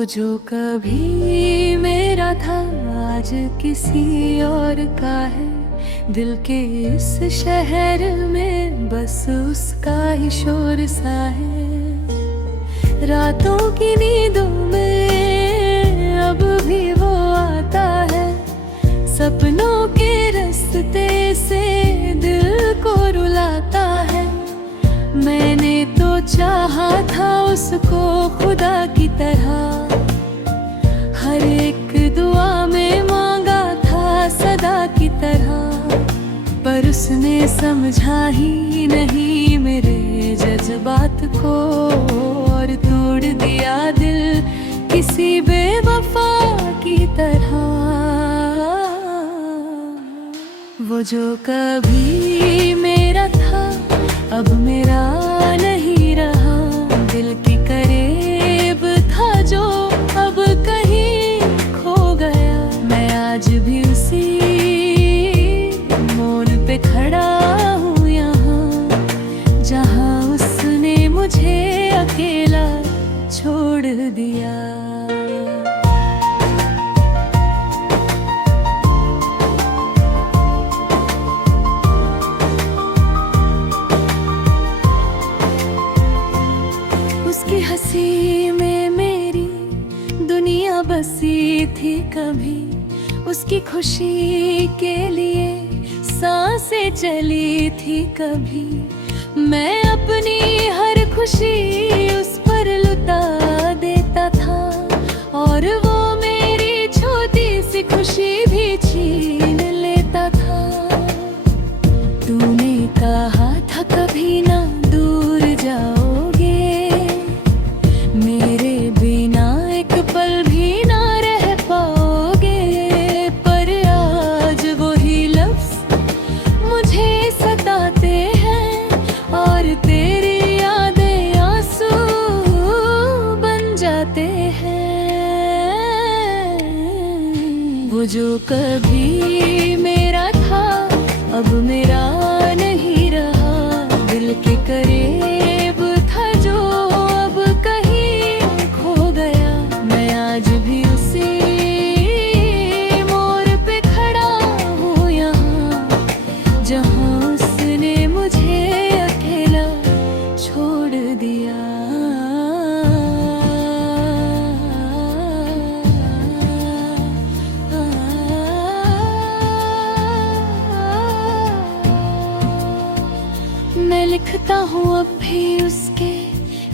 वो जो कभी मेरा था आज किसी और का है। दिल के इस शहर में बस उसका ही शोर सा है। रातों की नींदों में अब भी वो आता है। सपनों के रास्ते से दिल को रुलाता है। मैंने तो चाहा था उसको खुदा की तरह। हर एक दुआ में मांगा था सदा की तरह। पर उसने समझा ही नहीं मेरे जज्बात को, और तोड़ दिया दिल किसी बेवफा की तरह। वो जो कभी मेरा था अब मेरा नहीं रहा। दिल के करीब था जो अब कहीं खो गया। मैं आज भी उसी मोड़ पे खड़ा हूँ यहाँ, जहाँ उसने मुझे अकेला छोड़ दिया। उसकी हंसी में मेरी दुनिया बसी थी कभी। उसकी खुशी के लिए सांसें चली थी कभी। मैं अपनी हर खुशी उस पर लुटा देता था, और वो मेरी छोटी सी खुशी भी छीन लेता था। तूने कहा था कभी ना दूर जाओगे, मेरे बिना एक पल भी ना रह पाओगे। पर आज वही लफ्ज़ मुझे सताते हैं, और तेरी यादें आंसू बन जाते हैं। वो जो कभी मेरा था अब मेरा नहीं रहा। दिल के करीब था जो अब कहीं खो गया। मैं आज भी उसी मोड़ पे खड़ा हूँ यहाँ, जहाँ उसने मुझे अकेला छोड़ दिया। मैं लिखता हूँ अब भी उसके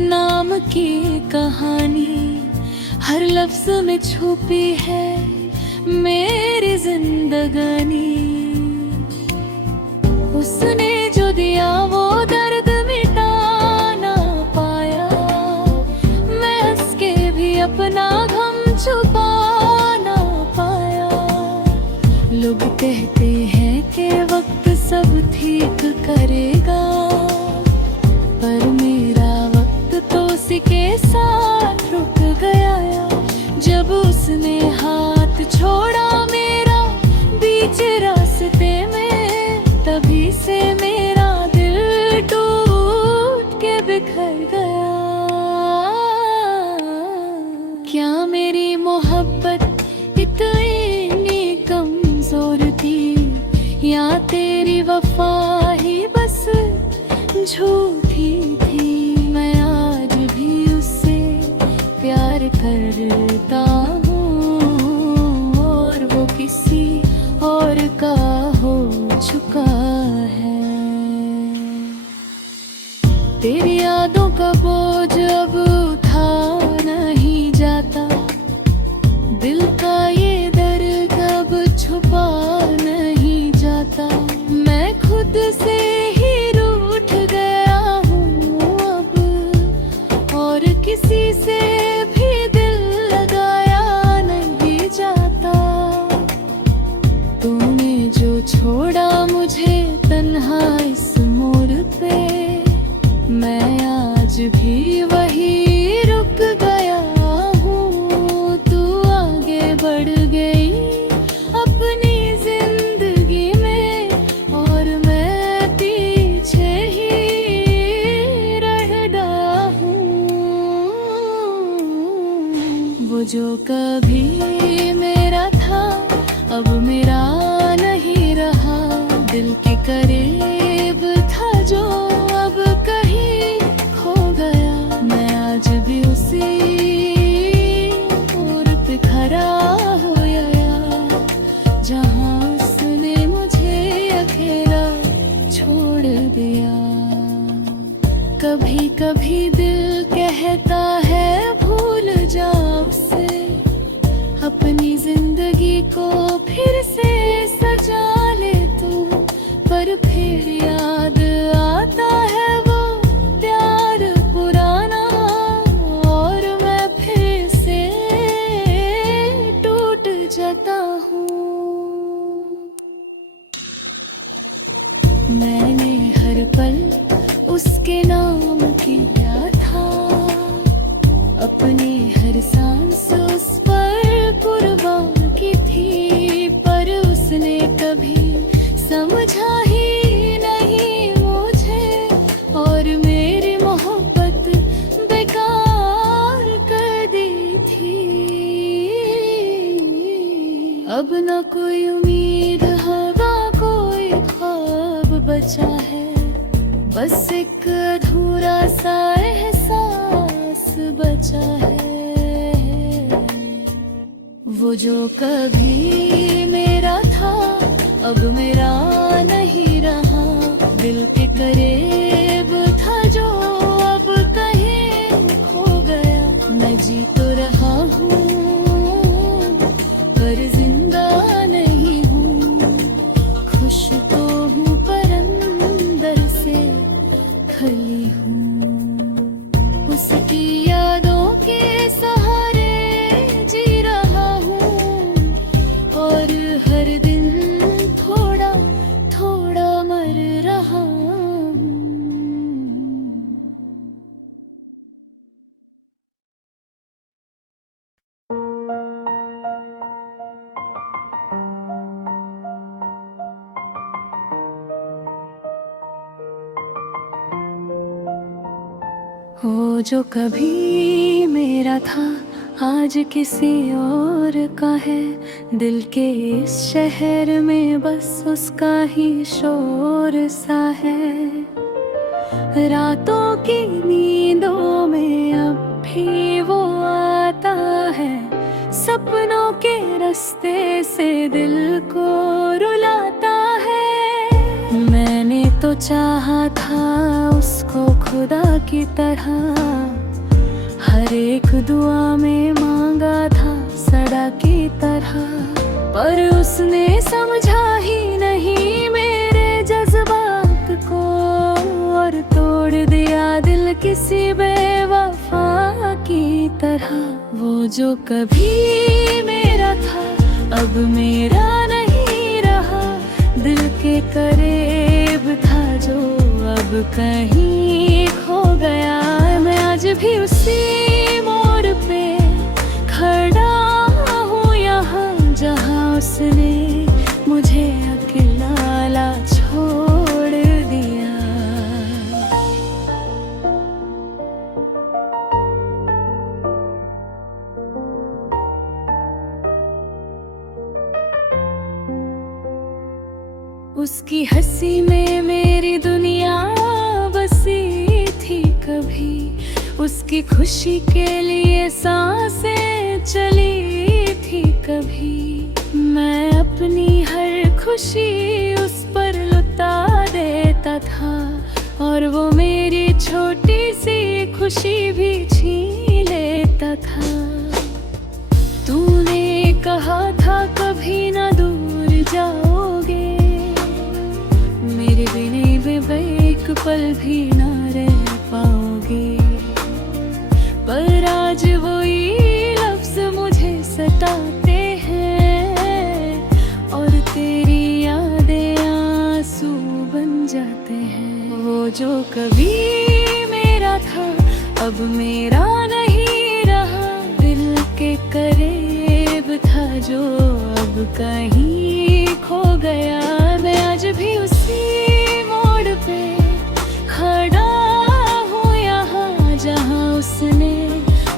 नाम की कहानी। हर लफ्ज में छुपी है मेरी जिंदगानी। उसने जो दिया वो दर्द मिटा ना पाया। मैं हंस के भी अपना गम छुपा ना पाया। लोग कहते हैं कि वक्त सब ठीक करेगा, पर मेरा वक्त तो उसी के साथ रुक गया। जब उसने हाथ छोड़ा मेरा बीच रास्ते में, तभी से मेरा दिल टूट के बिखर गया। क्या मेरी मोहब्बत इतनी कमजोर थी, या तेरी वफा ही बस झूठी थी। मैं आज भी उससे प्यार करता हूँ, और वो किसी और का हो चुका है। तेरी यादों का बोझ अब उठा नहीं जाता। दिल का ये दर्द अब छुपा नहीं जाता। मैं खुद से ही रूठ गया हूँ अब, और किसी से भी दिल लगाया नहीं जाता। तूने जो छोड़ा मुझे तन्हा इस मोड़ पे, मैं आज भी वही रुक गया हूँ। तू आगे बढ़ गई अपनी जिंदगी में, और मैं जहाँ उसने मुझे अकेला छोड़ दिया। कभी कभी दिल कहता है भूल जा उसे, अपनी जिंदगी को फिर से सजा ले तू, पर फिर याद आता है वो प्यार पुराना, और मैं फिर से टूट जाता हूँ। मैंने हर पल उसके नाम किया था, अपनी हर सांस उस पर कुर्बान की थी, पर उसने कभी समझा ही नहीं मुझे, और मेरी मोहब्बत बेकार कर दी थी। अब न कोई उम्मीद हवा कोई ख्वाब बचा है, बस एक अधूरा सा एहसास बचा है। वो जो कभी मेरा था अब मेरा नहीं रहा, दिल के करीब था जो अब कहीं खो गया। मैं जी तो रहा हूँ पर जिंदा नहीं हूँ, खुश तो हूँ पर अंदर से खली हूँ। उसकी यादों के सहारे जी रहा हूँ, और हर दिन थोड़ा थोड़ा मर रहा हूँ। वो जो कभी मेरा था आज किसी और का है, दिल के इस शहर में बस उसका ही शोर सा है। रातों की नींदों में अब भी वो आता है, सपनों के रास्ते से दिल को रुलाता है। मैंने तो चाहा था उसको खुदा की तरह, हर एक दुआ में मांगा था सदा की तरह, पर उसने समझा ही नहीं मेरे जज्बात को, और तोड़ दिया दिल किसी बेवफा की तरह। वो जो कभी मेरा था अब मेरा नहीं रहा, दिल के करीब था जो अब कहीं खो गया। मैं आज भी उसी मोड़ पे खड़ा हूँ यहाँ, जहाँ उसने मुझे अकेला छोड़ दिया। उसकी हंसी में मेरी दुनिया बसी थी कभी, उसकी खुशी के लिए सांसें चली थी कभी। मैं अपनी हर खुशी उस पर लुटा देता था, और वो मेरी छोटी सी खुशी भी छीन लेता था। तूने कहा था कभी ना दूर जाओगे, मेरे बिना एक पल भी ना रह पाओगे, पर आज वही लफ्ज मुझे सताते हैं, और तेरी यादें आंसू बन जाते हैं। वो जो कभी मेरा था अब मेरा नहीं रहा, दिल के करीब था जो अब कहीं खो गया। मैं आज भी उसी मोड़ पे खड़ा हूँ यहाँ, जहाँ उसने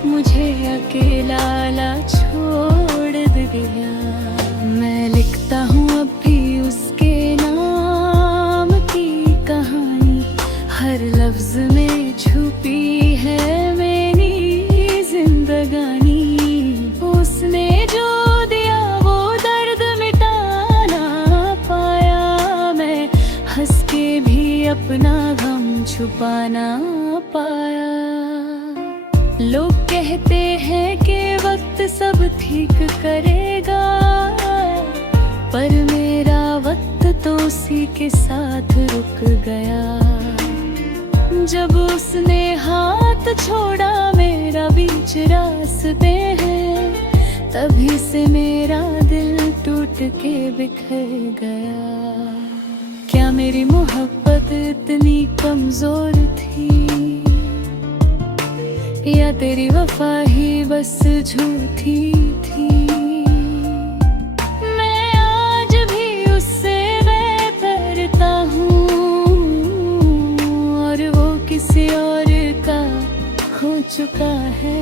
मुझे अकेला छोड़ दिया। मैं लिखता हूँ अब भी उसके नाम की कहानी, हर लफ्ज में छुपी है मेरी जिंदगानी। उसने जो दिया वो दर्द मिटा छुपा ना पाया। लोग कहते हैं कि वक्त सब ठीक करेगा, पर मेरा वक्त तो उसी के साथ रुक गया। जब उसने हाथ छोड़ा मेरा बीच रास्ते हैं, तभी से मेरा दिल टूट के बिखर गया। क्या मेरी मोहब्बत इतनी कमजोर थी, या तेरी वफा ही बस झूठी थी? मैं आज भी उससे बेहतरता हूँ, और वो किसी और का हो चुका है।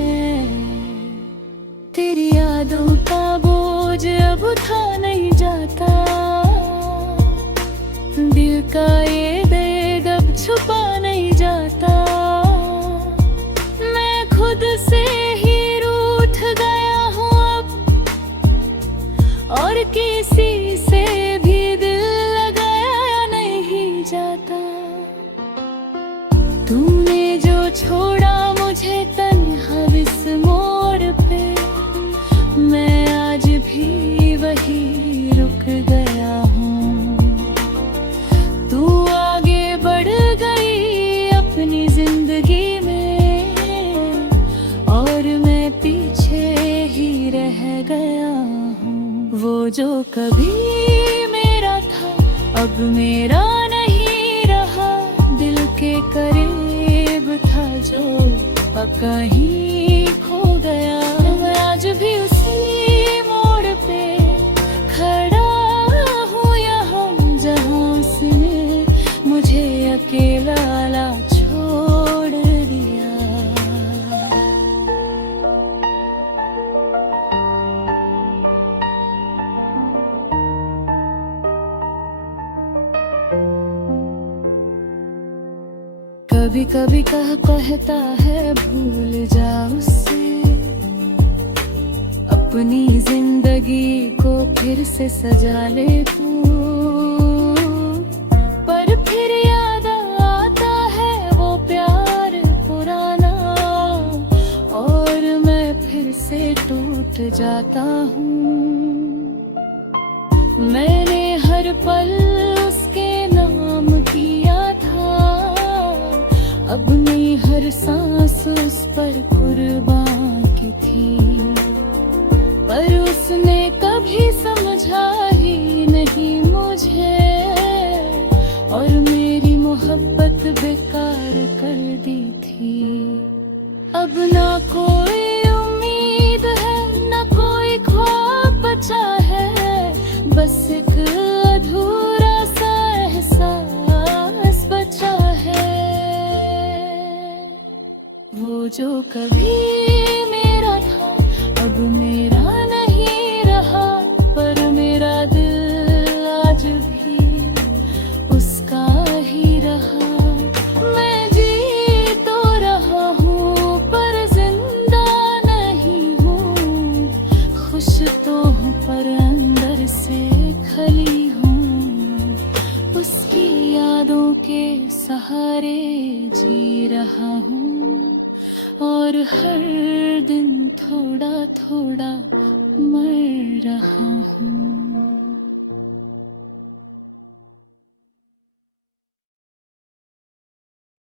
तेरी यादों का बोझ अब उठा नहीं जाता, दिल का ये दर्द अब छुपा नहीं जाता। मैं खुद से ही रूठ गया हूँ अब, और किसी से भी दिल लगाया नहीं जाता। तूने जो छोड़ा मुझे तन्हा इस मोड़ पे, मैं आज भी वही रुक गया हूँ। तू आगे बढ़ गई अपनी जिंदगी में, और मैं पीछे ही रह गया हूँ। वो जो कभी मेरा था अब मेरा नहीं रहा, दिल के करीब था जो अब कहीं खो गया। मैं आज भी उसी मोड़ पे खड़ा हूँ, यहाँ जहाँ उसने मुझे अकेला छोड़ दिया। कभी कभी कहता है भूल जा उससे, अपनी जिंदगी को फिर से सजा ले तू। पर फिर याद आता है वो प्यार पुराना, और मैं फिर से टूट जाता हूँ। मैंने हर पल उसके नाम किया था, अपनी हर सांस उस पर कुर्बान की थी। पर उसने कभी समझा ही नहीं मुझे, और मेरी मोहब्बत बेकार कर दी थी। अब ना कोई उम्मीद है, ना कोई ख्वाब बचा है, बस एक अधूरा सा एहसास बचा है। वो जो कभी मेरा था अब मेरा नहीं रहा, पर मेरा दिल आज भी उसका ही रहा। मैं जी तो रहा हूँ पर जिंदा नहीं हूँ, खुश तो हूँ पर अंदर से खली हूँ। उसकी यादों के सहारे जी रहा हूँ, और हर दिन थोड़ा थोड़ा मर रहा हूँ।